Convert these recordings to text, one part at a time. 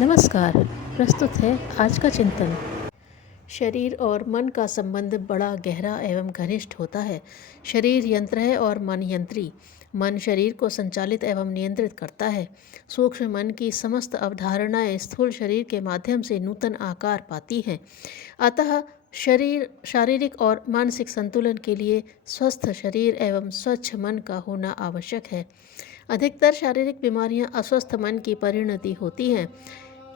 नमस्कार। प्रस्तुत है आज का चिंतन। शरीर और मन का संबंध बड़ा गहरा एवं घनिष्ठ होता है। शरीर यंत्र है और मन यंत्री। मन शरीर को संचालित एवं नियंत्रित करता है। सूक्ष्म मन की समस्त अवधारणाएं स्थूल शरीर के माध्यम से नूतन आकार पाती हैं। अतः शारीरिक और मानसिक संतुलन के लिए स्वस्थ शरीर एवं स्वच्छ मन का होना आवश्यक है। अधिकतर शारीरिक बीमारियां अस्वस्थ मन की परिणति होती हैं।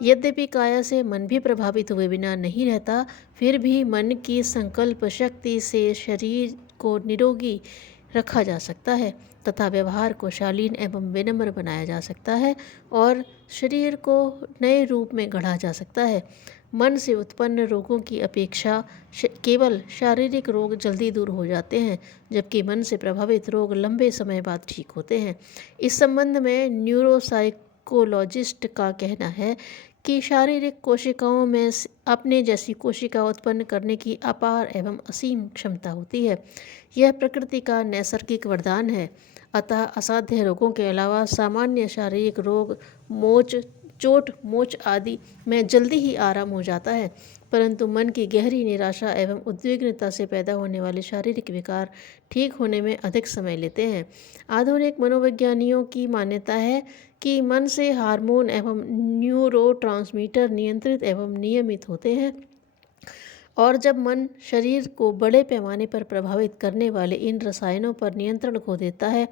यद्यपि काया से मन भी प्रभावित हुए बिना नहीं रहता, फिर भी मन की संकल्प शक्ति से शरीर को निरोगी रखा जा सकता है तथा व्यवहार को शालीन एवं विनम्र बनाया जा सकता है और शरीर को नए रूप में गढ़ा जा सकता है। मन से उत्पन्न रोगों की अपेक्षा केवल शारीरिक रोग जल्दी दूर हो जाते हैं, जबकि मन से प्रभावित रोग लंबे समय बाद ठीक होते हैं। इस संबंध में न्यूरोसाइकोलॉजिस्ट का कहना है कि शारीरिक कोशिकाओं में अपने जैसी कोशिका उत्पन्न करने की अपार एवं असीम क्षमता होती है। यह प्रकृति का नैसर्गिक वरदान है। अतः असाध्य रोगों के अलावा सामान्य शारीरिक रोग चोट मोच आदि में जल्दी ही आराम हो जाता है, परंतु मन की गहरी निराशा एवं उद्विग्नता से पैदा होने वाले शारीरिक विकार ठीक होने में अधिक समय लेते हैं। आधुनिक मनोविज्ञानियों की मान्यता है कि मन से हार्मोन एवं न्यूरोट्रांसमीटर नियंत्रित एवं नियमित होते हैं और जब मन शरीर को बड़े पैमाने पर प्रभावित करने वाले इन रसायनों पर नियंत्रण खो देता है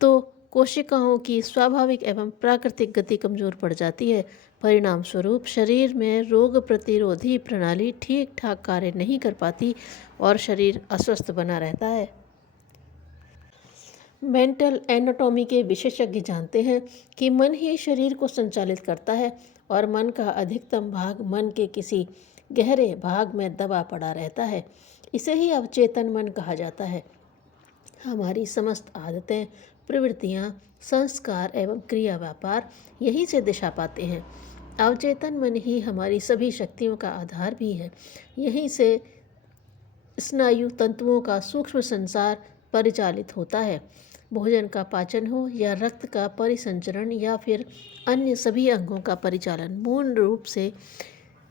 तो कोशिकाओं की स्वाभाविक एवं प्राकृतिक गति कमजोर पड़ जाती है। परिणाम स्वरूप शरीर में रोग प्रतिरोधी प्रणाली ठीक ठाक कार्य नहीं कर पाती और शरीर अस्वस्थ बना रहता है। मेंटल एनाटॉमी के विशेषज्ञ जानते हैं कि मन ही शरीर को संचालित करता है और मन का अधिकतम भाग मन के किसी गहरे भाग में दबा पड़ा रहता है। इसे ही अवचेतन मन कहा जाता है। हमारी समस्त आदतें, प्रवृत्तियाँ, संस्कार एवं क्रिया व्यापार यहीं से दिशा पाते हैं। अवचेतन मन ही हमारी सभी शक्तियों का आधार भी है। यहीं से स्नायु तंतुओं का सूक्ष्म संसार परिचालित होता है। भोजन का पाचन हो या रक्त का परिसंचरण या फिर अन्य सभी अंगों का परिचालन, मूल रूप से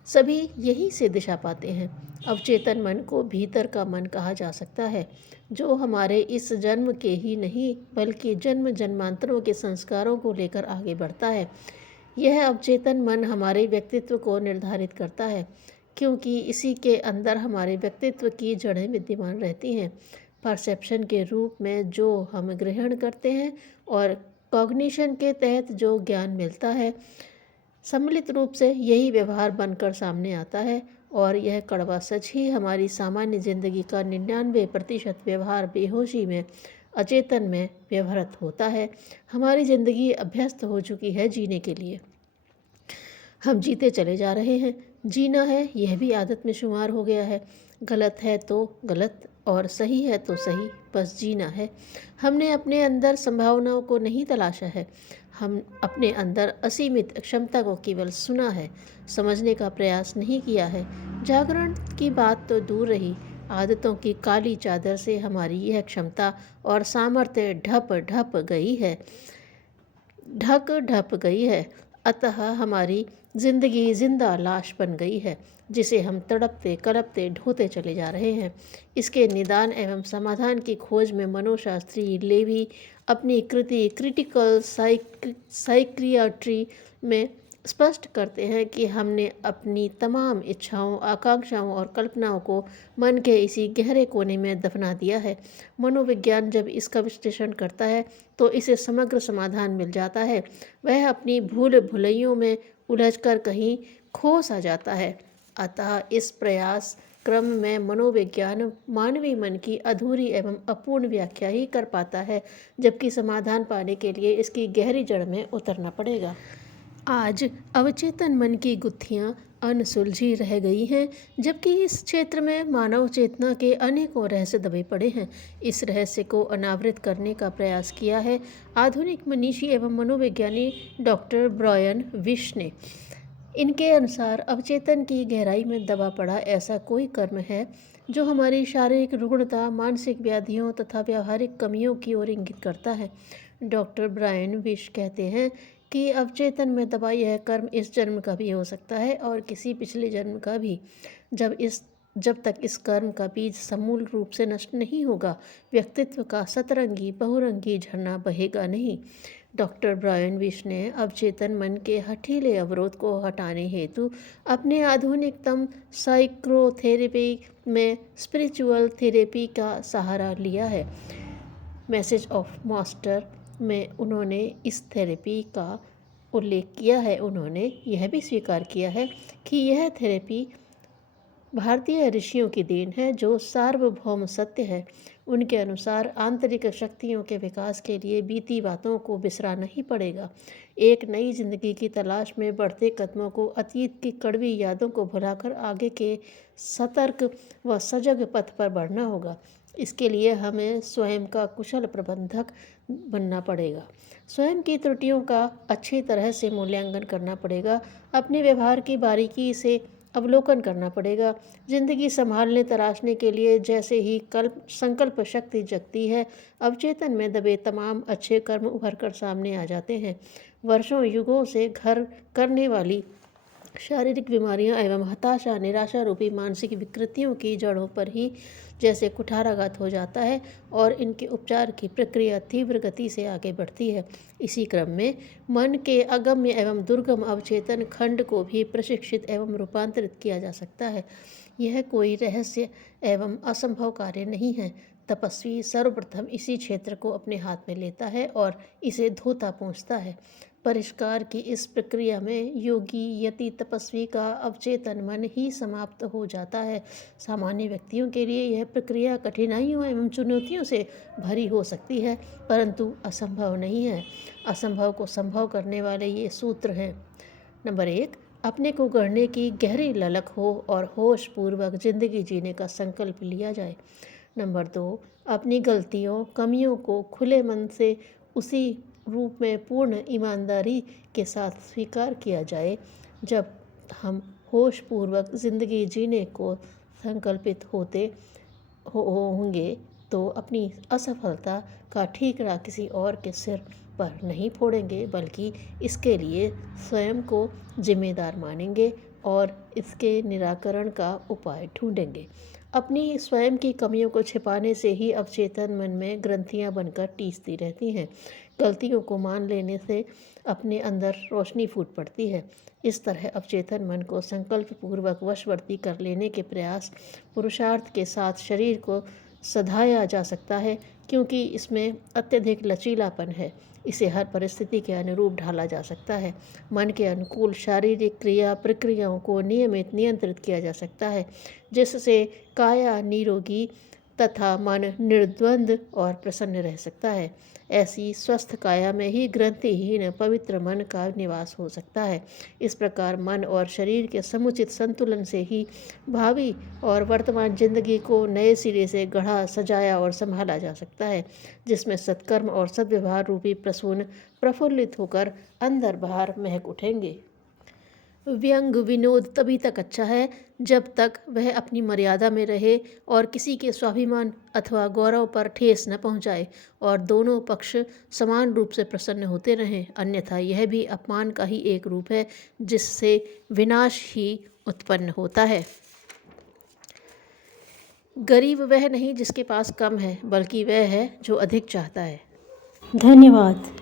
सभी यहीं से दिशा पाते हैं। अवचेतन मन को भीतर का मन कहा जा सकता है, जो हमारे इस जन्म के ही नहीं बल्कि जन्म जन्मांतरों के संस्कारों को लेकर आगे बढ़ता है। यह अवचेतन मन हमारे व्यक्तित्व को निर्धारित करता है, क्योंकि इसी के अंदर हमारे व्यक्तित्व की जड़ें विद्यमान रहती हैं। परसेप्शन के रूप में जो हम ग्रहण करते हैं और कॉग्निशन के तहत जो ज्ञान मिलता है, सम्मिलित रूप से यही व्यवहार बनकर सामने आता है और यह कड़वा सच ही हमारी सामान्य जिंदगी का 99% व्यवहार बेहोशी में, अचेतन में व्यवहारत होता है। हमारी ज़िंदगी अभ्यस्त हो चुकी है जीने के लिए। हम जीते चले जा रहे हैं। जीना है यह भी आदत में शुमार हो गया है। गलत है तो गलत और सही है तो सही, बस जीना है। हमने अपने अंदर संभावनाओं को नहीं तलाशा है। हम अपने अंदर असीमित क्षमता को केवल सुना है, समझने का प्रयास नहीं किया है। जागरण की बात तो दूर रही, आदतों की काली चादर से हमारी यह क्षमता और सामर्थ्य ढप गई है। अतः हमारी जिंदगी जिंदा लाश बन गई है, जिसे हम तड़पते कलपते ढोते चले जा रहे हैं। इसके निदान एवं समाधान की खोज में मनोशास्त्री लेवी अपनी कृति क्रिटिकल साइकियाट्री में स्पष्ट करते हैं कि हमने अपनी तमाम इच्छाओं, आकांक्षाओं और कल्पनाओं को मन के इसी गहरे कोने में दफना दिया है। मनोविज्ञान जब इसका विश्लेषण करता है तो इसे समग्र समाधान मिल जाता है। वह अपनी भूल भुलैयों में उलझकर कहीं खो सा जाता है। अतः इस प्रयास क्रम में मनोविज्ञान मानवीय मन की अधूरी एवं अपूर्ण व्याख्या ही कर पाता है, जबकि समाधान पाने के लिए इसकी गहरी जड़ में उतरना पड़ेगा। आज अवचेतन मन की गुत्थियां अनसुलझी रह गई हैं, जबकि इस क्षेत्र में मानव चेतना के अनेकों रहस्य दबे पड़े हैं। इस रहस्य को अनावृत करने का प्रयास किया है आधुनिक मनीषी एवं मनोविज्ञानी डॉक्टर ब्रायन विश ने। इनके अनुसार अवचेतन की गहराई में दबा पड़ा ऐसा कोई कर्म है जो हमारी शारीरिक रुग्णता, मानसिक व्याधियों तथा व्यावहारिक कमियों की ओर इंगित करता है। डॉक्टर ब्रायन विश कहते हैं कि अवचेतन में दबा यह कर्म इस जन्म का भी हो सकता है और किसी पिछले जन्म का भी। जब तक इस कर्म का बीज समूल रूप से नष्ट नहीं होगा, व्यक्तित्व का सतरंगी बहुरंगी झरना बहेगा नहीं। डॉक्टर ब्रायन विश ने अवचेतन मन के हठीले अवरोध को हटाने हेतु अपने आधुनिकतम साइक्रोथेरेपी में स्पिरिचुअल थेरेपी का सहारा लिया है। मैसेज ऑफ मास्टर में उन्होंने इस थेरेपी का उल्लेख किया है। उन्होंने यह भी स्वीकार किया है कि यह थेरेपी भारतीय ऋषियों की देन है, जो सार्वभौम सत्य है। उनके अनुसार आंतरिक शक्तियों के विकास के लिए बीती बातों को बिसराना ही पड़ेगा। एक नई जिंदगी की तलाश में बढ़ते कदमों को अतीत की कड़वी यादों को भुलाकर आगे के सतर्क व सजग पथ पर बढ़ना होगा। इसके लिए हमें स्वयं का कुशल प्रबंधक बनना पड़ेगा। स्वयं की त्रुटियों का अच्छी तरह से मूल्यांकन करना पड़ेगा। अपने व्यवहार की बारीकी से अवलोकन करना पड़ेगा। जिंदगी संभालने तराशने के लिए जैसे ही संकल्प शक्ति जगती है, अवचेतन में दबे तमाम अच्छे कर्म उभर कर सामने आ जाते हैं। वर्षों युगों से घर करने वाली शारीरिक बीमारियां एवं हताशा निराशा रूपी मानसिक विकृतियों की जड़ों पर ही जैसे कुठाराघात हो जाता है और इनके उपचार की प्रक्रिया तीव्र गति से आगे बढ़ती है। इसी क्रम में मन के अगम्य एवं दुर्गम अवचेतन खंड को भी प्रशिक्षित एवं रूपांतरित किया जा सकता है। यह कोई रहस्य एवं असंभव कार्य नहीं है। तपस्वी सर्वप्रथम इसी क्षेत्र को अपने हाथ में लेता है और इसे धोता पोंछता है। परिष्कार की इस प्रक्रिया में योगी यति तपस्वी का अवचेतन मन ही समाप्त हो जाता है। सामान्य व्यक्तियों के लिए यह प्रक्रिया कठिनाइयों एवं चुनौतियों से भरी हो सकती है, परंतु असंभव नहीं है। असंभव को संभव करने वाले ये सूत्र हैं। नंबर 1, अपने को गढ़ने की गहरी ललक हो और होश पूर्वक जिंदगी जीने का संकल्प लिया जाए। नंबर 2, अपनी गलतियों कमियों को खुले मन से उसी रूप में पूर्ण ईमानदारी के साथ स्वीकार किया जाए। जब हम होश पूर्वक जिंदगी जीने को संकल्पित होंगे तो अपनी असफलता का ठीकरा किसी और के सिर पर नहीं फोड़ेंगे, बल्कि इसके लिए स्वयं को जिम्मेदार मानेंगे और इसके निराकरण का उपाय ढूंढेंगे। अपनी स्वयं की कमियों को छिपाने से ही अवचेतन मन में ग्रंथियां बनकर टीसती रहती हैं। गलतियों को मान लेने से अपने अंदर रोशनी फूट पड़ती है। इस तरह अवचेतन मन को संकल्प पूर्वक वशवर्ती कर लेने के प्रयास पुरुषार्थ के साथ शरीर को सधाया जा सकता है, क्योंकि इसमें अत्यधिक लचीलापन है। इसे हर परिस्थिति के अनुरूप ढाला जा सकता है। मन के अनुकूल शारीरिक क्रिया प्रक्रियाओं को नियमित नियंत्रित किया जा सकता है, जिससे काया निरोगी तथा मन निर्द्वंद और प्रसन्न रह सकता है। ऐसी स्वस्थ काया में ही ग्रंथिहीन पवित्र मन का निवास हो सकता है। इस प्रकार मन और शरीर के समुचित संतुलन से ही भावी और वर्तमान जिंदगी को नए सिरे से गढ़ा सजाया और संभाला जा सकता है, जिसमें सत्कर्म और सद्व्यवहार रूपी प्रसून प्रफुल्लित होकर अंदर बाहर महक उठेंगे। व्यंग विनोद तभी तक अच्छा है जब तक वह अपनी मर्यादा में रहे और किसी के स्वाभिमान अथवा गौरव पर ठेस न पहुंचाए और दोनों पक्ष समान रूप से प्रसन्न होते रहें। अन्यथा यह भी अपमान का ही एक रूप है, जिससे विनाश ही उत्पन्न होता है। गरीब वह नहीं जिसके पास कम है, बल्कि वह है जो अधिक चाहता है। धन्यवाद।